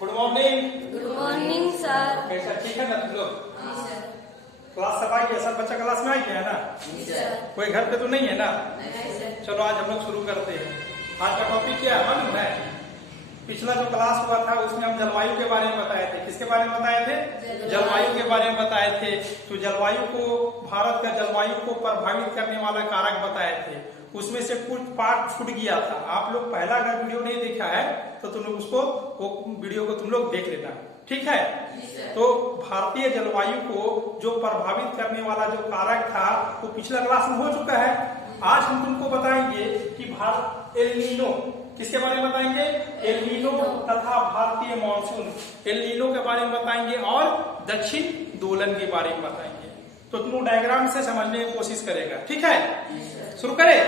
Good morning. Good morning sir. कैसा ठीक है ना तुम लोग? जी सर। क्लास सब आ गया? सब बच्चा क्लास में आ गया है ना? जी सर। कोई घर पे तो नहीं है ना? नहीं सर। चलो आज हम लोग शुरू करते हैं। आज का टॉपिक क्या है मालूम है? पिछला जो क्लास हुआ था उसमें हम जलवायु के बारे में बताए थे। किसके बारे में बताए थे? जलवायु के बारे में बताए थे। तो जलवायु को, भारत का जलवायु को प्रभावित करने वाला कारक बताए थे। उसमें से कुछ पार्ट छूट गया था। आप लोग पहला अगर वीडियो नहीं देखा है तो तुम लोग उसको, वो वीडियो को तुम लोग देख लेना, ठीक है? तो भारतीय जलवायु को जो प्रभावित करने वाला जो कारक था वो पिछला क्लास में हो चुका है। आज हम तुमको बताएंगे कि भारत एल नीनो, किसके बारे में बताएंगे? एल नीनो तथा भारतीय मानसून, एल नीनो के बारे में बताएंगे और दक्षिण दोलन के बारे में बताएंगे। तो तुम डायग्राम से समझने की कोशिश करेगा, ठीक है? शुरू करें?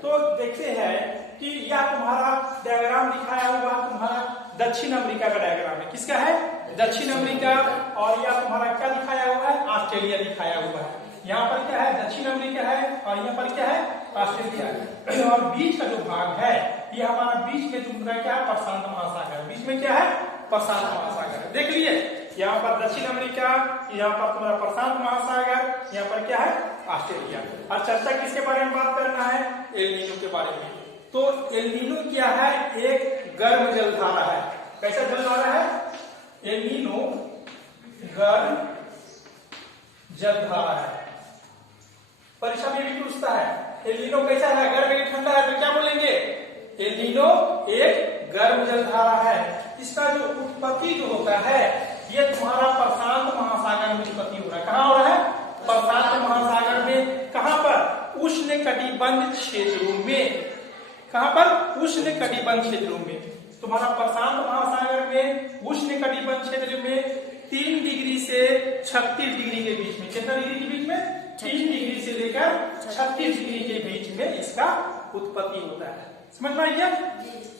तो देखते हैं कि यह तुम्हारा डायग्राम दिखाया हुआ तुम्हारा दक्षिण अमेरिका का डायग्राम है। किसका है? दक्षिण अमेरिका। और यह तुम्हारा क्या दिखाया हुआ है? ऑस्ट्रेलिया दिखाया हुआ है। यहाँ पर क्या है? दक्षिण अमेरिका है और यहाँ पर क्या है? ऑस्ट्रेलिया है। और बीच का जो भाग है ये हमारा बीच में जो क्या है? प्रशांत महासागर। बीच में क्या है? प्रशांत महासागर। देख लिए, यहाँ पर दक्षिण अमेरिका, यहाँ पर तुम्हारा प्रशांत महासागर, यहाँ पर क्या है? ऑस्ट्रेलिया। और चर्चा किसके बारे में बात करना है? एल नीनो के बारे में। तो एल नीनो क्या है? एक गर्म जलधारा है। कैसा जलधारा है? एल नीनो गर्म जलधारा है। परीक्षा में भी पूछता है एल नीनो कैसा है, गर्म है ठंडा है, तो क्या बोलेंगे? एल नीनो एक गर्म जलधारा है। इसका जो उत्पत्ति जो होता है ये तुम्हारा प्रशांत महासागर में उत्पत्ति हो रहा है। कहाँ हो रहा है? प्रशांत महासागर में। कहाँ पर? उष्ण कटिबंध क्षेत्रों में। कहाँ पर? उष्ण कटिबंध क्षेत्रों में। तुम्हारा प्रशांत महासागर में उष्ण कटिबंध क्षेत्र में 3 डिग्री से 36 डिग्री के बीच में। कितना डिग्री के बीच में? 3 डिग्री से लेकर 36 डिग्री के बीच में इसका उत्पत्ति होता है। समझ में आइए?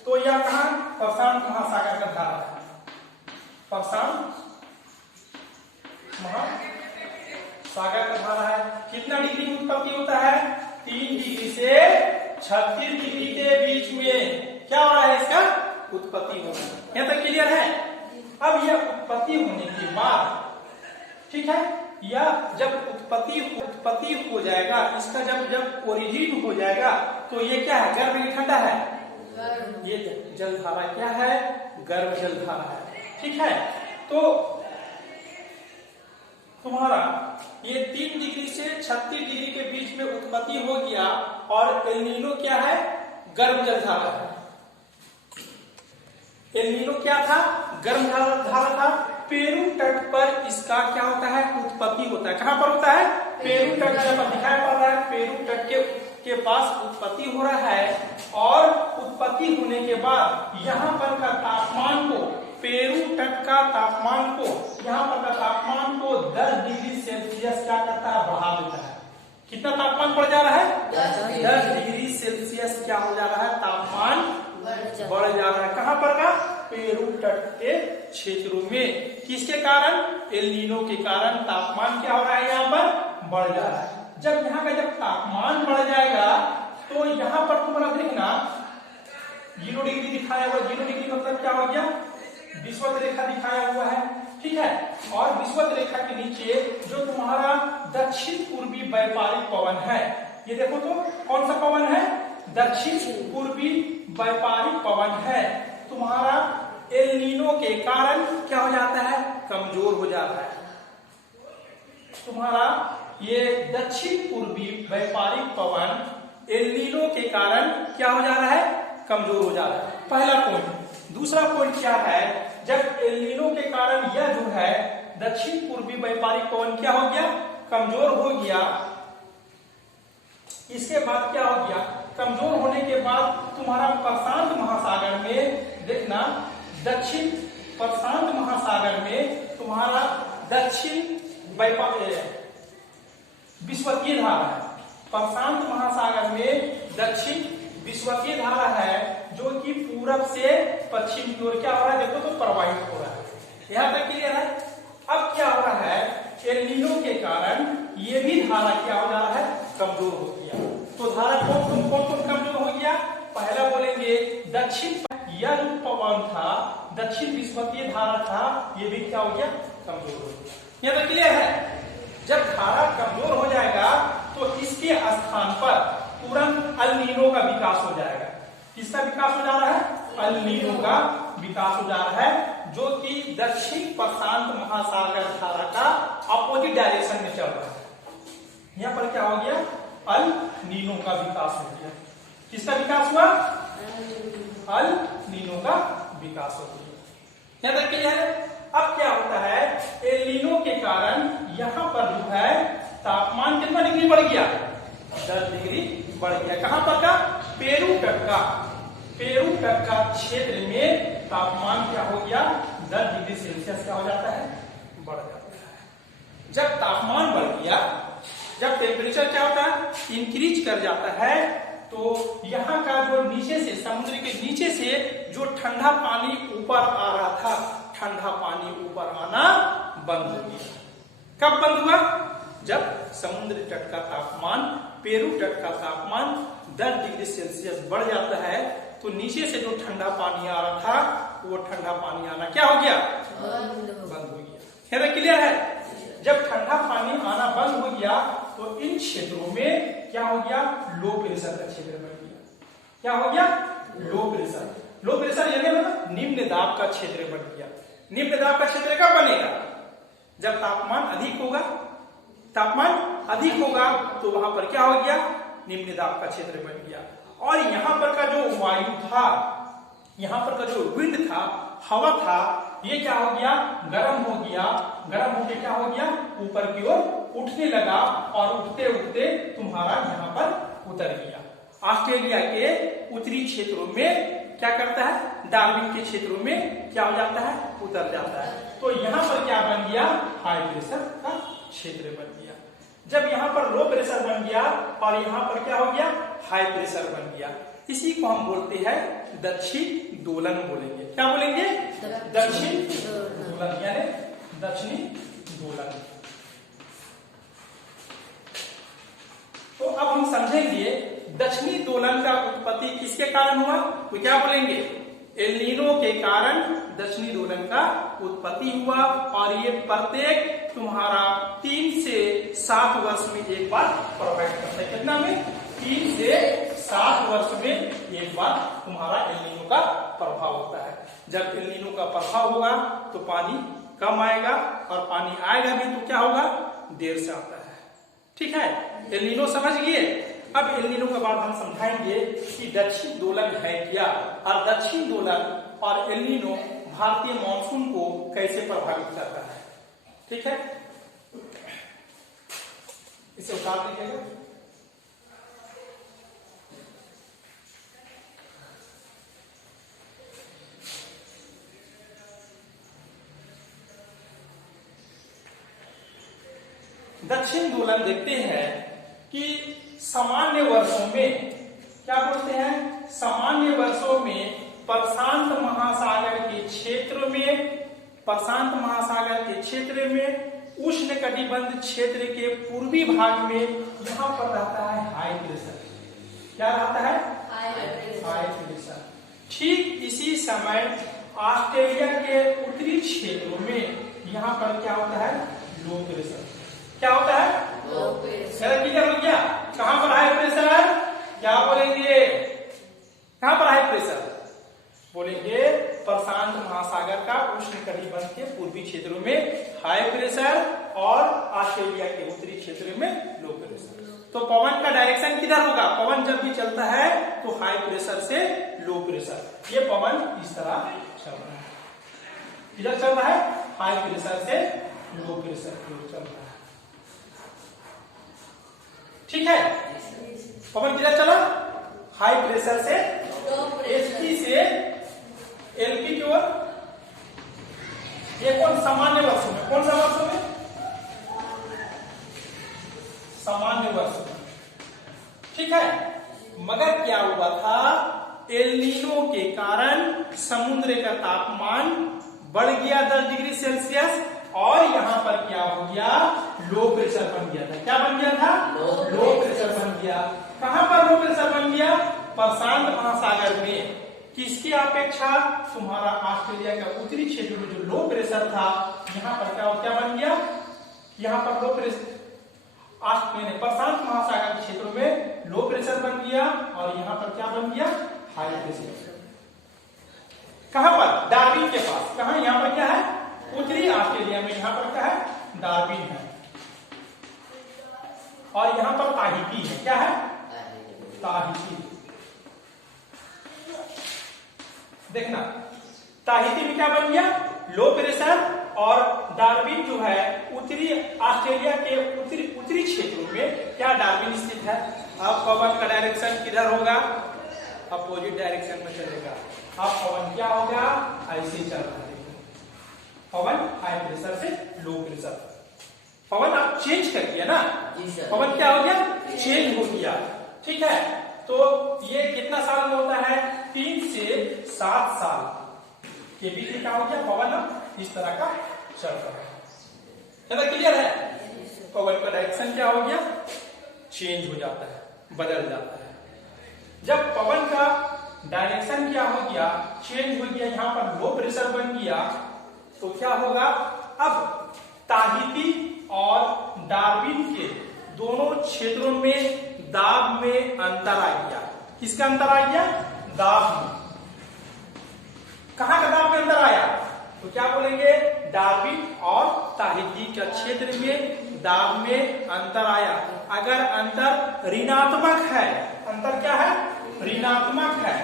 तो यह कहाँ? प्रशांत महासागर का धारा है। प्रशांत महासागर का धारा है। कितना डिग्री में उत्पत्ति होता है? 3 डिग्री से 36 डिग्री के बीच में क्या हो रहा है? इसका उत्पत्ति हो रहा है। यहाँ तक क्लियर है? अब यह उत्पत्ति होने के बाद, ठीक है, यह जब उत्पत्ति हो जाएगा, इसका जब ओरिजिन हो जाएगा तो ये क्या है? गर्म या ठंडा है? ये जलधारा क्या है? गर्म जलधारा है, ठीक है? तो तुम्हारा ये 3 डिग्री से 36 डिग्री के बीच में उत्पत्ति हो गया और एल नीनो क्या है? गर्म जलधारा है। एल नीनो क्या था? गर्म जलधारा था। पेरू तट पर इसका क्या होता है? उत्पत्ति होता है। कहाँ पर होता है? पेरू तट पर दिखाई पड़ रहा है। पेरू तट के पास उत्पत्ति हो रहा है और उत्पत्ति होने के बाद यहाँ पर का तापमान को, पेरू तट का तापमान को, यहाँ पर का तापमान को 10 डिग्री सेल्सियस क्या करता है? बढ़ा देता है। कितना तापमान बढ़ जा रहा है? 10 डिग्री सेल्सियस क्या हो जा रहा है? तापमान बढ़ जा रहा है। कहाँ पर का? पेरू तट के क्षेत्रों में। किसके कारण? एल नीनो के कारण तापमान क्या हो रहा है? यहाँ पर बढ़ जा रहा है। जब यहाँ का जब तापमान बढ़ जाएगा तो यहाँ पर तुम्हारा देखना 0 डिग्री दिखाया हुआ। 0 डिग्री मतलब क्या हो गया? विषुवत रेखा दिखाया हुआ है, ठीक है? और विषुवत रेखा के नीचे जो तुम्हारा दक्षिण पूर्वी व्यापारिक पवन है, ये देखो तो कौन सा पवन है? दक्षिण पूर्वी व्यापारिक पवन है। तुम्हारा एल नीनो के कारण क्या हो जाता है? कमजोर हो जाता है। तुम्हारा ये दक्षिण पूर्वी व्यापारिक पवन एल नीनो के कारण क्या हो जा रहा है? कमजोर हो जा रहा है। पहला पॉइंट। दूसरा पॉइंट क्या है? जब एल नीनो के कारण यह जो है दक्षिण पूर्वी व्यापारिक पवन क्या हो गया? कमजोर हो गया। इसके बाद क्या हो गया? कमजोर होने के बाद तुम्हारा प्रशांत महासागर में देखना, दक्षिण प्रशांत महासागर में तुम्हारा दक्षिण विषुवतीय धारा है। प्रशांत महासागर में दक्षिण विषुवतीय धारा है जो कि पूरब से पश्चिम की ओर क्या हो रहा है? देखो तो प्रवाहित हो रहा है। यहाँ तक क्लियर है? अब क्या हो रहा है? एल नीनो के कारण ये भी धारा क्या हो जा रहा है? कमजोर हो गया। तो धारा कौन कौन कमजोर हो गया? पहला बोलेंगे दक्षिण, यह जो पवन था, दक्षिण विषुवतीय धारा था, ये भी क्या हो गया, कमजोर हो गया। यह तो क्लियर है। जब धारा कमजोर हो जाएगा तो इसके स्थान पर तुरंत अल नीनो का विकास हो जाएगा। किसका विकास हो जा रहा है, अल नीनो का विकास हो जा रहा है, जो कि दक्षिण प्रशांत महासागर धारा का अपोजिट डायरेक्शन में चल रहा है। यहाँ पर क्या हो गया, अल नीनो का विकास हो गया। किसका विकास हुआ, अल नीनो का विकास हो गया। यहाँ तक क्लियर है। अब क्या होता है, एल नीनो के कारण यहाँ पर जो है तापमान कितना डिग्री बढ़ गया, 10 डिग्री बढ़ गया। कहां पर का, पेरू तट का क्षेत्र में तापमान क्या हो गया, 10 डिग्री सेल्सियस क्या हो जाता है, बढ़ जाता है। जब तापमान बढ़ गया, जब टेम्परेचर क्या होता है, इंक्रीज कर जाता है, तो यहाँ का जो नीचे से, समुद्र के नीचे से जो ठंडा पानी ऊपर आ रहा था, ठंडा पानी ऊपर आना बंद हो गया। कब बंद हुआ, जब समुद्र तट का तापमान, पेरू तट का तापमान 10 डिग्री सेल्सियस बढ़ जाता है, तो नीचे से जो ठंडा पानी आ रहा था, वो ठंडा पानी आना क्या हो गया, बंद हो गया। है क्लियर है। जब ठंडा पानी आना बंद हो गया तो इन क्षेत्रों में क्या हो गया, लो प्रेशर का क्षेत्र बन गया। क्या हो गया, लो प्रेशर। लो प्रेशर यानी मतलब निम्न दाब का क्षेत्र बन गया। निम्न दाब का क्षेत्र कब बनेगा, जब तापमान अधिक होगा। तापमान अधिक होगा तो वहां पर क्या हो गया, निम्न दाब का क्षेत्र बन गया। और यहाँ पर का जो वायु था, यहाँ पर का जो विंड था, हवा था, ये क्या हो गया, गर्म हो गया। गर्म होके क्या हो गया, ऊपर की ओर उठने लगा, और उठते उठते तुम्हारा यहाँ पर उतर गया। ऑस्ट्रेलिया के उत्तरी क्षेत्रों में क्या करता है, डार्विन के क्षेत्रों में क्या हो जाता है, उतर जाता है। तो यहाँ पर क्या बन गया, हाई प्रेशर का क्षेत्र बन गया। जब यहाँ पर लो प्रेशर बन गया और यहाँ पर क्या हो गया, हाई प्रेशर बन गया, इसी को हम बोलते हैं दक्षिण दोलन बोलेंगे। क्या बोलेंगे, दक्षिण दोलन, यानी दक्षिणी दोलन। तो अब हम समझेंगे दक्षिणी दोलन का उत्पत्ति किसके कारण हुआ, तो क्या बोलेंगे, एल नीनो के कारण दक्षिणी दोलन का उत्पत्ति हुआ। और ये प्रत्येक तुम्हारा 3 से 7 वर्ष में एक बार प्रोवाइड करता है। कितना में, 3 से 7 वर्ष में एक बार तुम्हारा एल नीनो का प्रभाव होता है। जब एल नीनो का प्रभाव होगा तो पानी कम आएगा, और पानी आएगा भी तो क्या होगा, देर से आता है। ठीक है, एल नीनो समझ गए। अब एल नीनो के बाद हम समझाएंगे कि दक्षिण दोलन है क्या, और दक्षिण दोलन और एल नीनो भारतीय मानसून को कैसे प्रभावित करता है। ठीक है, इसे उतार दीजिएगा। दक्षिण दोलन देखते हैं कि सामान्य वर्षों में, क्या बोलते हैं, सामान्य वर्षों में प्रशांत महासागर के क्षेत्र में, प्रशांत महासागर के क्षेत्र में उष्णकटिबंध क्षेत्र के पूर्वी भाग में यहाँ पर रहता है हाई प्रेशर। क्या रहता है, हाई प्रेशर। ठीक इसी समय ऑस्ट्रेलिया के उत्तरी क्षेत्रों में यहाँ पर क्या होता है, लो प्रेशर। क्या होता है, लो प्रेशर। क्लियर हो गया। कहां पर हाई प्रेशर है, क्या बोलेंगे, कहां पर हाई प्रेशर बोलेंगे, प्रशांत महासागर का उष्णकटिबंध के पूर्वी क्षेत्रों में हाई प्रेशर, और ऑस्ट्रेलिया के उत्तरी क्षेत्र में लो प्रेशर। तो पवन का डायरेक्शन किधर होगा, पवन जब भी चलता है तो हाई प्रेशर से लो प्रेशर। ये पवन इस तरह चल रहा है, किधर चल रहा है, हाई प्रेशर से लो प्रेशर की ओर चल रहा है। ठीक है, पवन किधर चला, हाई प्रेशर से एचपी से एलपी की ओर। ये कौन, सामान्य वर्षों में, कौन सा वर्षों में, सामान्य वर्षों में। ठीक है, मगर क्या हुआ था, एल नीनो के कारण समुद्र का तापमान बढ़ गया 10 डिग्री सेल्सियस, और यहाँ पर क्या हो गया, लो प्रेशर बन गया था। क्या बन गया था, लो प्रेशर बन गया। कहां पर लो प्रेशर बन गया, प्रशांत महासागर में। किसकी अपेक्षा तुम्हारा ऑस्ट्रेलिया का उत्तरी क्षेत्र में जो लो प्रेशर था, यहाँ पर क्या बन गया, यहाँ पर लो प्रेशर प्रशांत महासागर के क्षेत्रों में लो प्रेशर बन गया और यहाँ पर क्या बन गया, हाई प्रेशर। कहां पर, डार्विन के पास। कहां, यहाँ पर क्या है, उत्तरी ऑस्ट्रेलिया में, यहाँ पर क्या है, डार्विन है और यहाँ पर ताहिती है। क्या है, ताहिती। देखना, ताहिती में क्या बन गया, लो प्रेशर, और डार्विन जो है उत्तरी ऑस्ट्रेलिया के उत्तरी क्षेत्रों में क्या डार्विन स्थित है। अब पवन का डायरेक्शन किधर होगा, अपोजिट डायरेक्शन में चलेगा। अब पवन क्या होगा, ऐसे चल रहा है, पवन हाई प्रेशर से लो प्रेशर। पवन आप चेंज कर दिया ना, पवन क्या हो गया, चेंज हो गया। ठीक है, तो ये कितना साल में होता है, 3 से 7 साल के बीच में क्या हो गया, पवन इस तरह का चल रहा है। ज्यादा क्लियर है, पवन का डायरेक्शन क्या हो गया, चेंज हो जाता है, बदल जाता है। जब पवन का डायरेक्शन क्या हो गया, चेंज हो गया, यहाँ पर लो प्रेशर बन गया, तो क्या होगा, अब ताहिती और डार्विन के दोनों क्षेत्रों में दाब में अंतर आ गया। किसका अंतर आ गया, दाब में। कहां का दाब में अंतर आया, तो क्या बोलेंगे, डार्विन और ताहिती का क्षेत्र में दाब में अंतर आया। अगर अंतर ऋणात्मक है, अंतर क्या है, ऋणात्मक है,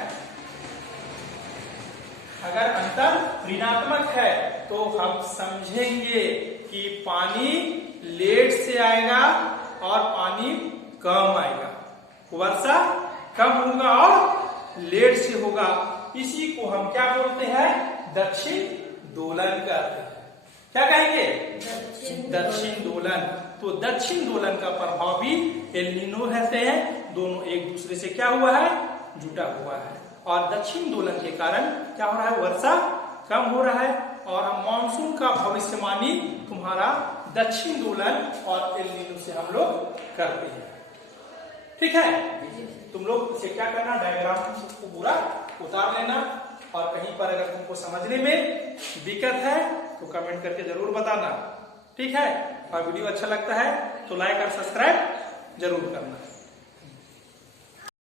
अगर अंतर ऋणात्मक है तो हम समझेंगे कि पानी लेट से आएगा और पानी कम आएगा, वर्षा कम होगा और लेट से होगा। इसी को हम क्या बोलते हैं, दक्षिण दोलन कहते हैं। क्या कहेंगे, दक्षिण दोलन। तो दक्षिण दोलन का प्रभाव भी एल नीनो रहते हैं, दोनों एक दूसरे से क्या हुआ है, जुटा हुआ है। और दक्षिण दोलन के कारण क्या हो रहा है, वर्षा कम हो रहा है और मानसून का भविष्यवाणी तुम्हारा दक्षिण दोलन और एल नीनो से हम लोग करते हैं। ठीक है, तुम लोग इसे क्या करना, डायग्राम को पूरा उतार लेना, और कहीं पर अगर तुमको समझने में दिक्कत है तो कमेंट करके जरूर बताना। ठीक है, और वीडियो अच्छा लगता है तो लाइक और सब्सक्राइब जरूर करना।